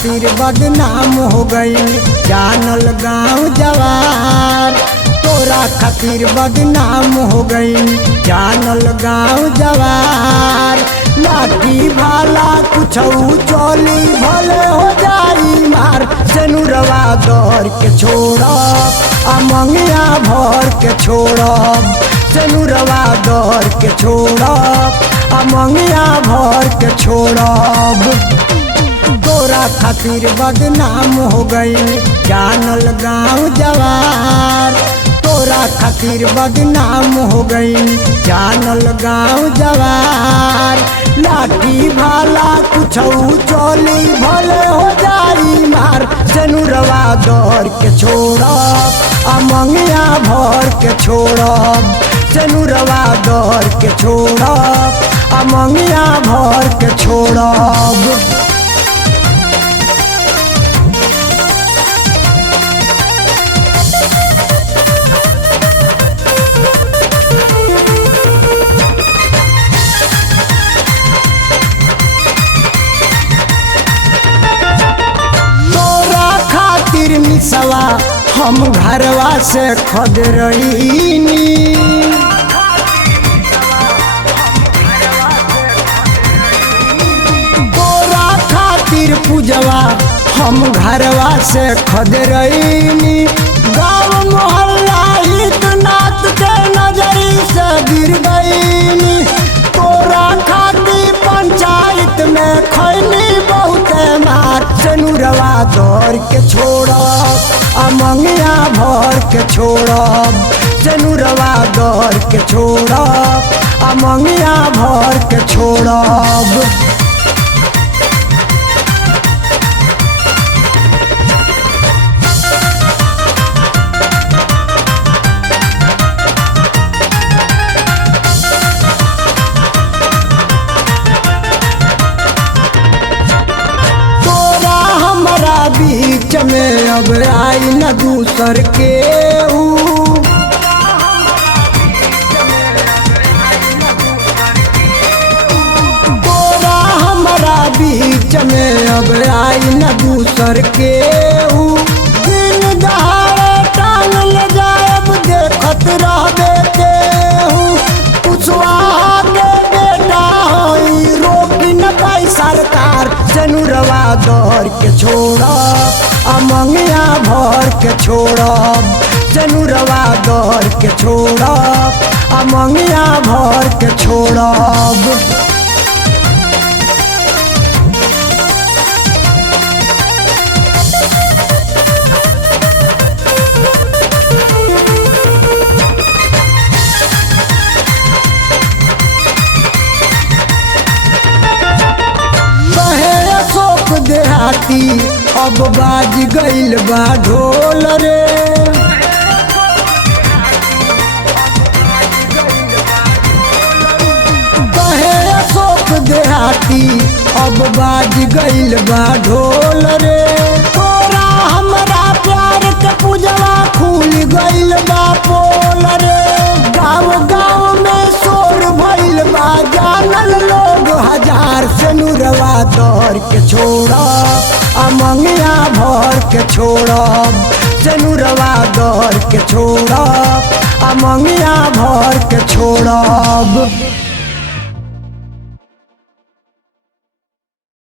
खातिर बदनाम हो गई जानल गाँव जवार। तोरा खातिर बदनाम हो गई जानल गाँव जवार। लाठी भाला कुछ चोली भले हो जाई मार। सेनुरवा दौड़ के छोड़ब मंगिया भर के छोड़ब। सेनुरवा दौड़ के छोड़ब मंगिया भर के छोड़ब। तोरा खातिर बदनाम हो गई जानल गाँव जवार। तोरा खातिर बदनाम हो गई जानल गाँव जवार। लाठी भाला कुछ चोली भले हो जाई मार। सेनुरवा दौड़ के छोड़ब मंगिया भर के छोड़ब। सेनुरवा दौड़ के छोड़ब मंगिया भर के छोड़ब। मिसवा हम घरवा से खद रहीनी। तोरा खातिर पूजवा हम घरवा से खद रहीनी। गाँव मोहल्ला हित नात के नजरी से गिर गईनी। तोरा खातिर पंचायत में खैनी बहुत मार। सेनुरवा दौड़ के छोड़ब मंगिया भर के छोड़ब। सेनुरवा दौड़ के छोड़ब मंगिया भर के छोड़ब। बीच में अब आई न दूसर के तोरा हमारा बीच में अब आई न दूसर के। दिन दहाड़े टांग ले जाएब देखत रहबे केहू। कुशवाहा के बेटा होई रोकी न पाई सरकार। सेनुरवा दौड़ के छोड़ब मंगिया भर के छोड़ब। सेनुरवा दौड़ के छोड़ब मंगिया भर के छोड़ब। देहाती अब बाज गईल बा ढोल रे। कहे अशोक देहाती अब बाज गईल बा ढोल रे। तोरा हमरा प्यार के पूजवा खुल गईल बा पोल रे। गाँव गाँव में शोर भइल बा जानल लोग हजार। सेनुरवा दौड़ के छोड़ब मंगिया भर के छोड़ब। सेनुरवा दौड़ के छोड़ब मंगिया भर के छोड़ब।